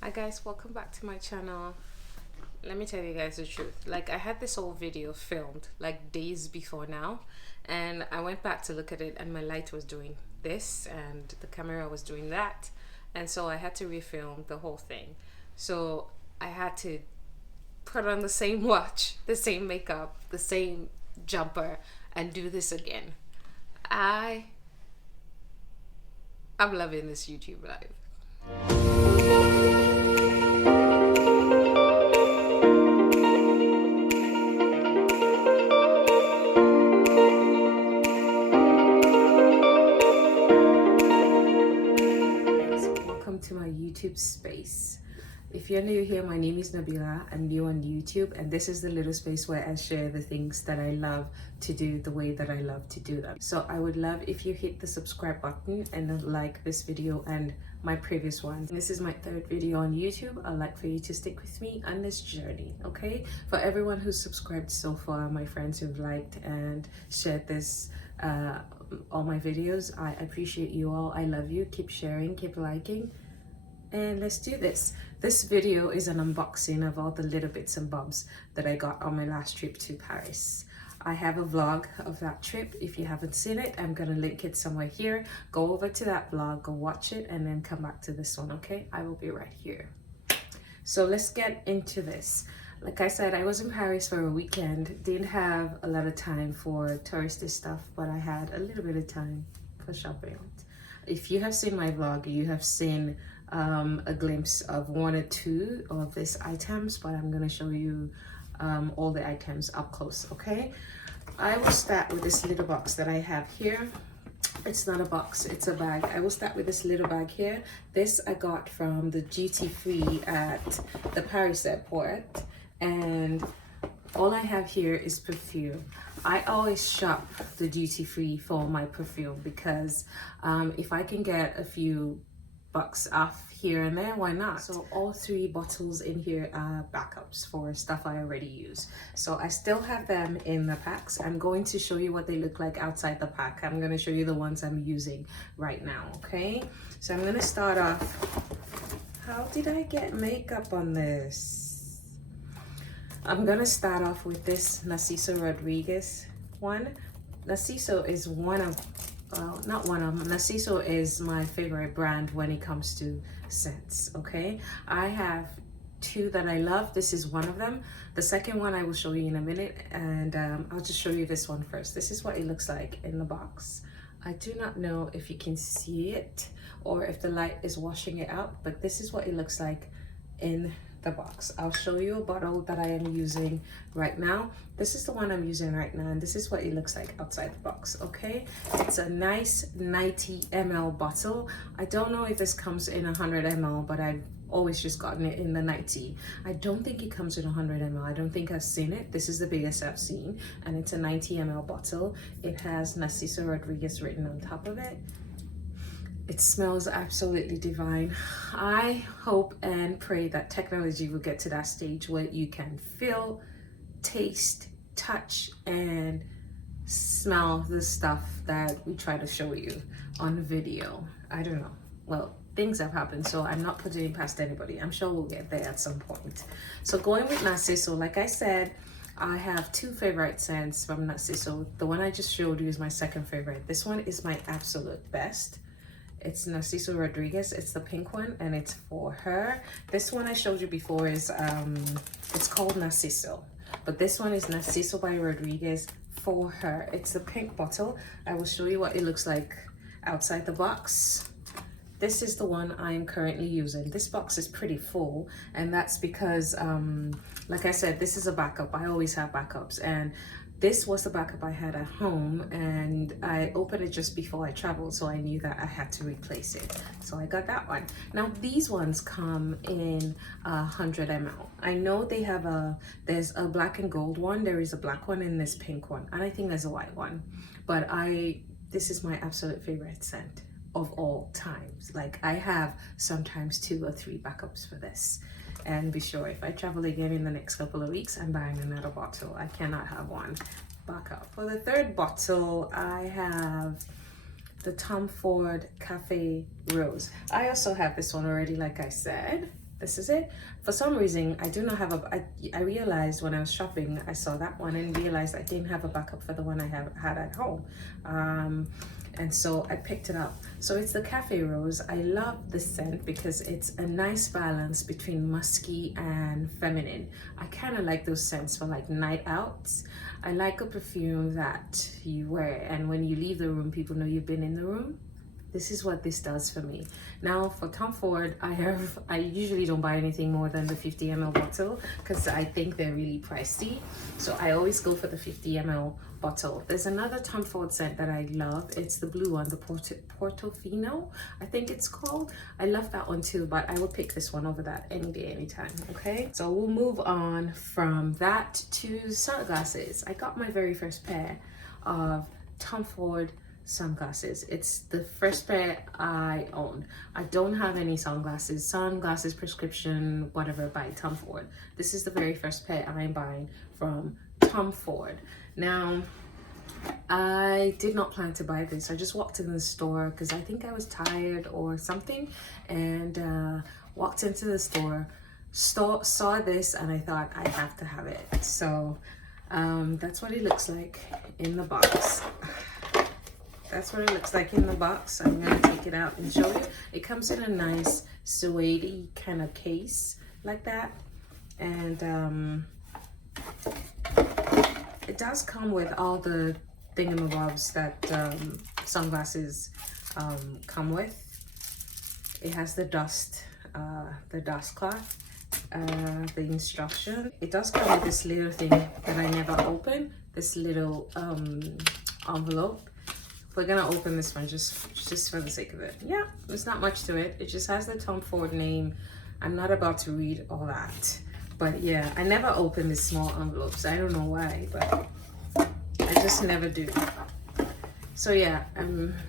Hi guys, welcome back to my channel. Let me tell you guys the truth. Like, I had this whole video filmed like days before now, and I went back to look at it and my light was doing this and the camera was doing that, and so I had to refilm the whole thing. So I had to put on the same watch, the same makeup, the same jumper, and do this again. I'm loving this YouTube live. Welcome to my YouTube space. If you're new here, my name is Nabila. I'm new on YouTube, and this is the little space where I share the things that I love to do the way that I love to do them. So I would love if you hit the subscribe button and like this video and my previous ones. This is my third video on YouTube. I'd like for you to stick with me on this journey, okay? For everyone who's subscribed so far, my friends who've liked and shared this all my videos, I appreciate you all. I love you. Keep sharing, keep liking, and let's do this. This video is an unboxing of all the little bits and bobs that I got on my last trip to Paris. I have a vlog of that trip. If you haven't seen it, I'm gonna link it somewhere here. Go over to that vlog, go watch it, and then come back to this one, okay? I will be right here. So let's get into this. Like I said, I was in Paris for a weekend. Didn't have a lot of time for touristy stuff, but I had a little bit of time for shopping. If you have seen my vlog, you have seen a glimpse of one or two of these items, but I'm gonna show you all the items up close, okay? I will start with this little box that I have here. It's not a box, it's a bag. I will start with this little bag here. This I got from the duty-free at the Paris airport, and all I have here is perfume. I always shop the duty-free for my perfume because if I can get a few bucks off here and there, why not? So all three bottles in here are backups for stuff I already use. So I still have them in the packs. I'm going to show you what they look like outside the pack. I'm going to show you the ones I'm using right now, okay? So I'm going to start off. How did I get makeup on this? I'm going to start off with this Narciso Rodriguez one. Narciso is Narciso is my favorite brand when it comes to scents, okay? I have two that I love. This is one of them. The second one I will show you in a minute, and I'll just show you this one first. This is what it looks like in the box. I do not know if you can see it or if the light is washing it out, but this is what it looks like in the box. I'll show you a bottle that I am using right now. This is the one I'm using right now, and this is what it looks like outside the box, okay? It's a nice 90 ml bottle. I don't know if this comes in 100 ml, but I've always just gotten it in the 90. I don't think it comes in 100 ml. I don't think I've seen it. This is the biggest I've seen, and it's a 90 ml bottle. It has Narciso Rodriguez written on top of it. It smells absolutely divine. I hope and pray that technology will get to that stage where you can feel, taste, touch, and smell the stuff that we try to show you on video. I don't know. Well, things have happened, so I'm not putting it past anybody. I'm sure we'll get there at some point. So going with Narciso, like I said, I have two favorite scents from Narciso. The one I just showed you is my second favorite. This one is my absolute best. It's Narciso Rodriguez. It's the pink one, and it's for her. This one I showed you before is it's called Narciso, but this one is Narciso by Rodriguez for her. It's the pink bottle. I will show you what it looks like outside the box. This is the one I am currently using. This box is pretty full, and that's because like I said, this is a backup. I always have backups, and this was the backup I had at home, and I opened it just before I traveled, so I knew that I had to replace it. So I got that one. Now these ones come in 100 ml. I know they have there's a black and gold one, there is a black one, and this pink one, and I think there's a white one. But this is my absolute favorite scent of all times. Like, I have sometimes 2 or 3 backups for this. And be sure, if I travel again in the next couple of weeks, I'm buying another bottle. I cannot have one backup. For the third bottle, I have the Tom Ford Cafe Rose. I also have this one already, like I said. This is it. For some reason, I do not have I realized when I was shopping, I saw that one and realized I didn't have a backup for the one I had at home. And so I picked it up. So it's the Cafe Rose. I love the scent because it's a nice balance between musky and feminine. I kind of like those scents for like night outs. I like a perfume that you wear and when you leave the room, people know you've been in the room. This is what this does for me. Now for Tom Ford, I usually don't buy anything more than the 50 ml bottle because I think they're really pricey. So I always go for the 50 ml bottle. There's another Tom Ford scent that I love. It's the blue one, the Portofino, I think it's called. I love that one too, but I will pick this one over that any day, anytime, okay? So we'll move on from that to sunglasses. I got my very first pair of Tom Ford sunglasses. It's the first pair I own. I don't have any sunglasses prescription whatever by Tom Ford. This is the very first pair I'm buying from Tom Ford. Now I did not plan to buy this. I just walked in the store because I think I was tired or something and walked into the store, saw this and I thought I have to have it. So that's what it looks like in the box. That's what it looks like in the box. I'm gonna take it out and show you. It comes in a nice suede kind of case like that. And it does come with all the thingamabobs that sunglasses come with. It has the dust cloth, the instruction. It does come with this little thing that I never open, this little envelope. We're gonna open this one just for the sake of it. Yeah, there's not much to it. It just has the Tom Ford name. I'm not about to read all that. But yeah, I never open these small envelopes. I don't know why, but I just never do. So yeah,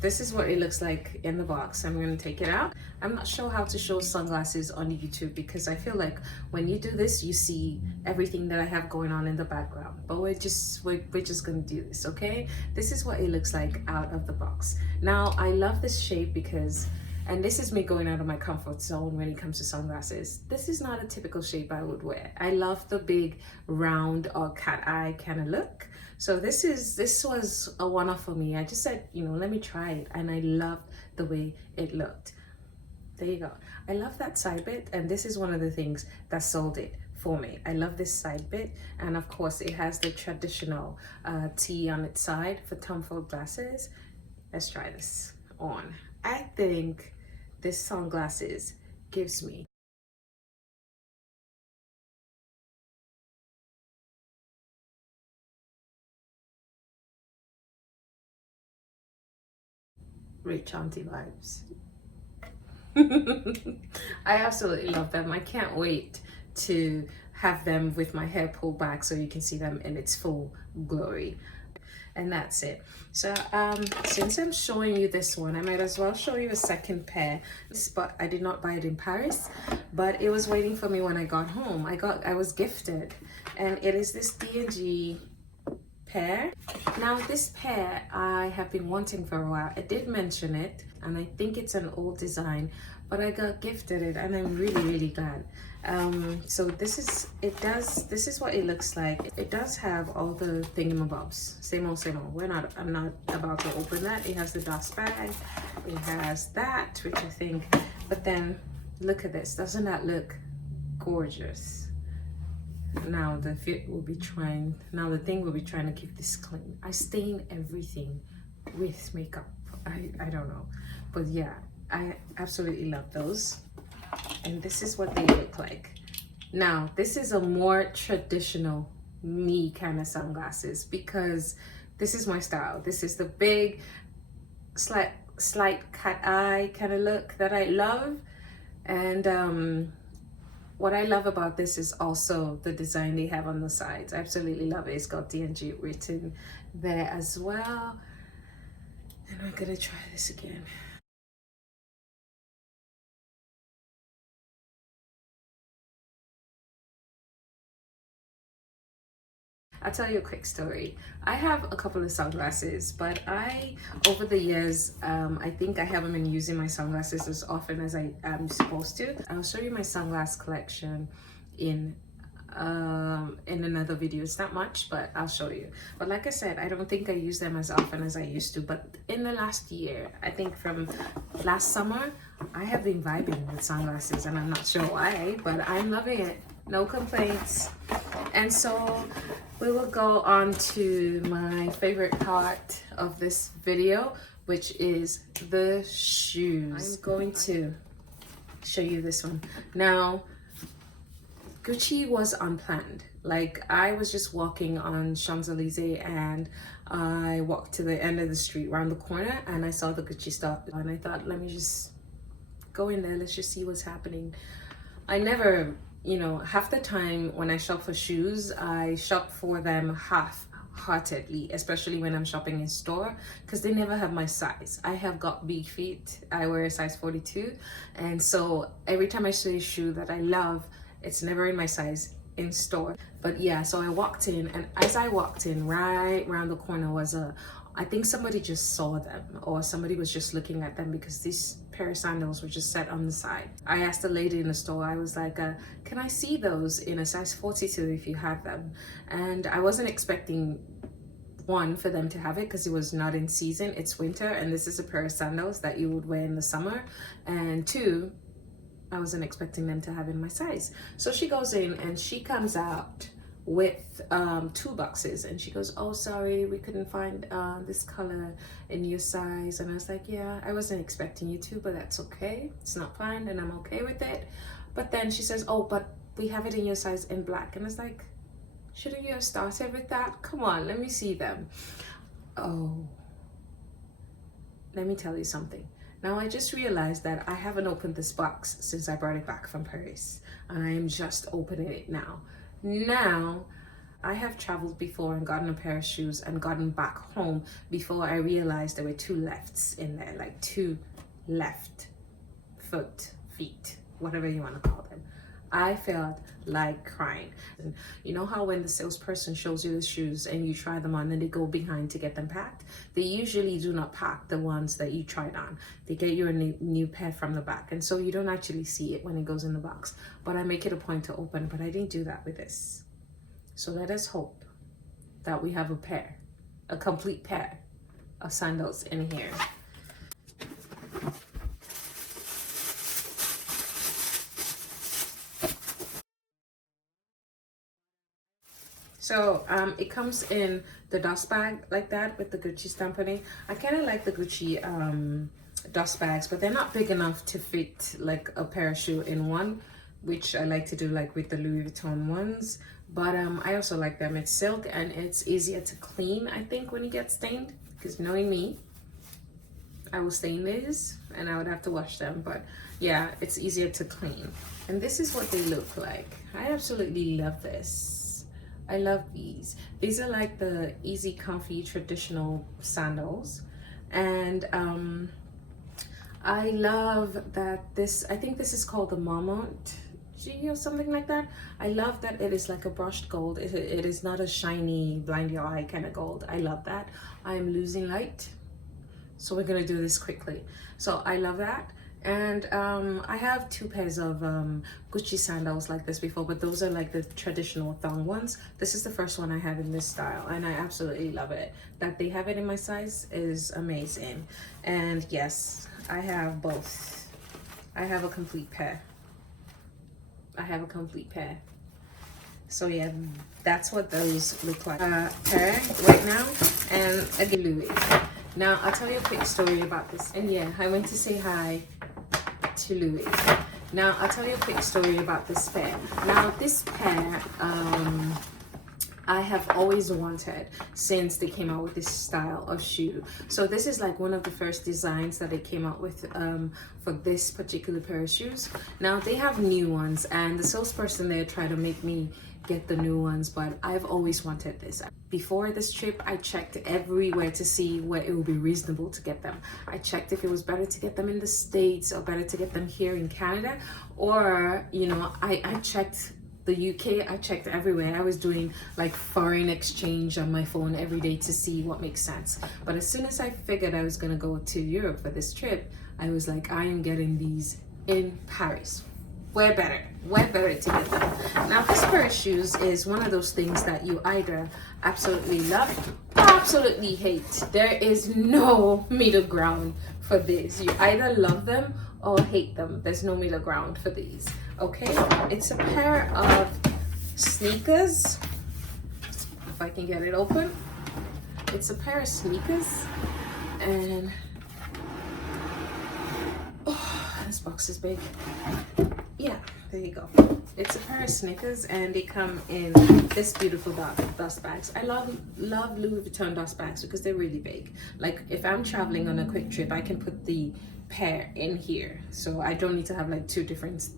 this is what it looks like in the box. I'm gonna take it out. I'm not sure how to show sunglasses on YouTube because I feel like when you do this, you see everything that I have going on in the background. But we're just gonna do this, okay? This is what it looks like out of the box. Now I love this shape because, and this is me going out of my comfort zone when it comes to sunglasses. This is not a typical shape I would wear. I love the big round or cat eye kind of look. So this was a one-off for me. I just said, you know, let me try it. And I loved the way it looked. There you go. I love that side bit. And this is one of the things that sold it for me. I love this side bit. And of course it has the traditional T on its side for Tom Ford glasses. Let's try this on. I think this sunglasses gives me rich auntie vibes. I absolutely love them. I can't wait to have them with my hair pulled back so you can see them in its full glory. And that's it. So since I'm showing you this one, I might as well show you a second pair. But I did not buy it in Paris, but it was waiting for me when I got home. I was gifted, and it is this D&G pair. Now this pair I have been wanting for a while. I did mention it and I think it's an old design, but I got gifted it and I'm really glad. So this is what it looks like. It does have all the thingamabobs, same old. I'm not about to open that. It has the dust bag, it has that, which I think, but then look at this. Doesn't that look gorgeous? Now the thing will be trying to keep this clean. I stain everything with makeup. I don't know, but yeah, I absolutely love those. And this is what they look like. Now this is a more traditional me kind of sunglasses because this is my style. This is the big slight cat eye kind of look that I love. And what I love about this is also the design they have on the sides. I absolutely love it. It's got D&G written there as well. And I'm gonna try this again. I'll tell you a quick story. I have a couple of sunglasses, but over the years, I think I haven't been using my sunglasses as often as I am supposed to. I'll show you my sunglass collection in another video. It's not much, but I'll show you. But like I said, I don't think I use them as often as I used to. But in the last year, I think from last summer, I have been vibing with sunglasses, and I'm not sure why, but I'm loving it. No complaints. And so we will go on to my favorite part of this video, which is the shoes. I'm going to show you this one. Now, Gucci was unplanned. Like, I was just walking on Champs-Elysees, and I walked to the end of the street around the corner, and I saw the Gucci store, and I thought, let me just go in there, let's just see what's happening. I never, you know, half the time when I shop for shoes, I shop for them half-heartedly, especially when I'm shopping in store, because they never have my size. I have got big feet. I wear a size 42, and so every time I see a shoe that I love, it's never in my size in store. But yeah, so I walked in, and as I walked in, right around the corner was I think somebody just saw them, or somebody was just looking at them, because these pair of sandals were just set on the side. I asked the lady in the store, I was like, can I see those in a size 42 if you have them? And I wasn't expecting, one, for them to have it because it was not in season. It's winter, and this is a pair of sandals that you would wear in the summer. And two, I wasn't expecting them to have in my size. So she goes in and she comes out with 2 boxes, and she goes, oh, sorry, we couldn't find this color in your size. And I was like, yeah, I wasn't expecting you to, but that's okay. It's not fine, and I'm okay with it. But then she says, oh, but we have it in your size in black. And I was like, shouldn't you have started with that? Come on, let me see them. Oh, let me tell you something. Now, I just realized that I haven't opened this box since I brought it back from Paris, and I am just opening it now. Now, I have traveled before and gotten a pair of shoes and gotten back home before I realized there were 2 lefts in there, like 2 left feet, whatever you want to call them. I felt like crying. And you know how when the salesperson shows you the shoes and you try them on, then they go behind to get them packed? They usually do not pack the ones that you tried on. They get you a new pair from the back, and so you don't actually see it when it goes in the box. But I make it a point to open, but I didn't do that with this. So let us hope that we have a complete pair of sandals in here. So it comes in the dust bag like that with the Gucci stamp on it. I kind of like the Gucci dust bags, but they're not big enough to fit like a pair of shoe in one, which I like to do like with the Louis Vuitton ones. But I also like them. It's silk and it's easier to clean, I think, when you get stained, because knowing me, I will stain these and I would have to wash them. But yeah, it's easier to clean. And this is what they look like. I absolutely love this. I love these. These are like the easy, comfy, traditional sandals. And I love that I think this is called the Marmont G or something like that. I love that it is like a brushed gold. It is not a shiny, blind your eye kind of gold. I love that. I am losing light, so we're gonna do this quickly. So I love that. And I have 2 pairs of Gucci sandals like this before, but those are like the traditional thong ones. This is the first one I have in this style, and I absolutely love it. That they have it in my size is amazing. And yes, I have both. I have a complete pair. So yeah, that's what those look like. Pair right now, and again, Louis. Now, I'll tell you a quick story about this. And yeah, I went to say hi to Louis. Now, I'll tell you a quick story about this pair. Now, this pair, I have always wanted since they came out with this style of shoe. So this is like one of the first designs that they came out with for this particular pair of shoes. Now, they have new ones, and the salesperson there tried to make me get the new ones, but I've always wanted this. Before this trip, I checked everywhere to see where it would be reasonable to get them. I checked if it was better to get them in the States or better to get them here in Canada, or, you know, I checked the UK, I checked everywhere. I was doing like foreign exchange on my phone every day to see what makes sense. But as soon as I figured I was gonna go to Europe for this trip, I was like, I am getting these in Paris. Where better to get them. Now this pair of shoes is one of those things that you either absolutely love or absolutely hate. There is no middle ground for this. You either love them or hate them. There's no middle ground for these. Okay, it's a pair of sneakers. If I can get it open, it's a pair of sneakers, and oh, this box is big. Yeah, there you go. It's a pair of sneakers, and they come in this beautiful dust bags. I love Louis Vuitton dust bags because they're really big. Like if I'm traveling on a quick trip, I can put the pair in here, so I don't need to have like two different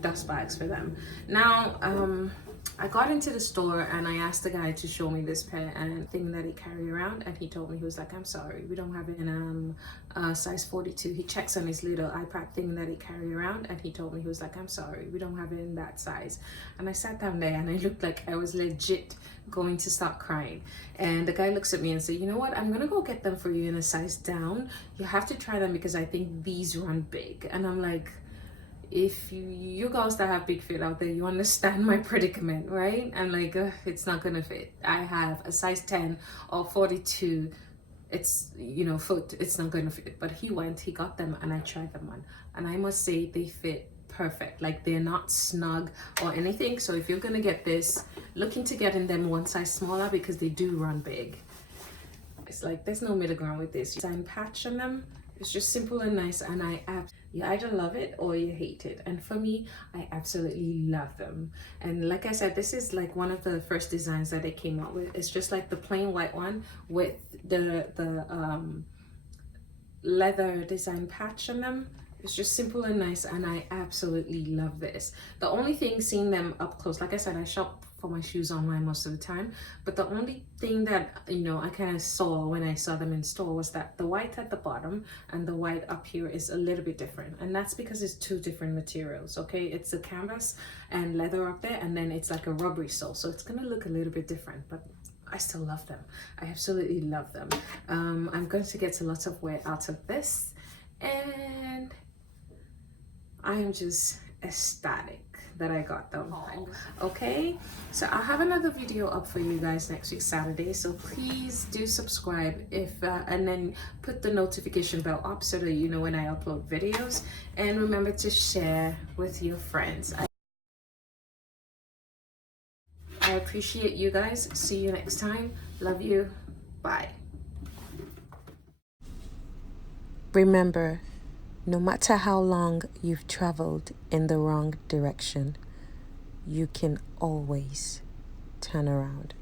dust bags for them. Now I got into the store and I asked the guy to show me this pair and thing that he carry around, and he told me, he was like, I'm sorry, we don't have it in size 42. He checks on his little iPad thing that he carry around, and he told me, he was like, I'm sorry, we don't have it in that size. And I sat down there and I looked like I was legit going to start crying. And the guy looks at me and said, you know what, I'm gonna go get them for you in a size down. You have to try them because I think these run big. And I'm like, if you girls that have big feet out there, you understand my predicament, right? And like it's not gonna fit. I have a size 10 or 42, it's, you know, foot, it's not gonna fit. But he got them, and I tried them on, and I must say they fit perfect. Like they're not snug or anything. So if you're gonna get this, looking to get in them one size smaller because they do run big. It's like there's no middle ground with this. Design patch on them, it's just simple and nice, and you either love it or you hate it. And for me, I absolutely love them. And like I said, this is like one of the first designs that they came out with. It's just like the plain white one with the leather design patch on them. It's just simple and nice, and I absolutely love this. The only thing, seeing them up close, like I said, I shop for my shoes online most of the time, but the only thing that, you know, I kind of saw when I saw them in store was that the white at the bottom and the white up here is a little bit different, and that's because it's two different materials. Okay, it's a canvas and leather up there, and then it's like a rubbery sole, so it's gonna look a little bit different, but I still love them. I absolutely love them. I'm going to get a lot of wear out of this, and I am just ecstatic that I got them. Okay, so I'll have another video up for you guys next week Saturday, so please do subscribe and then put the notification bell up so that you know when I upload videos, and remember to share with your friends. I appreciate you guys. See you next time. Love you. Bye. Remember, no matter how long you've traveled in the wrong direction, you can always turn around.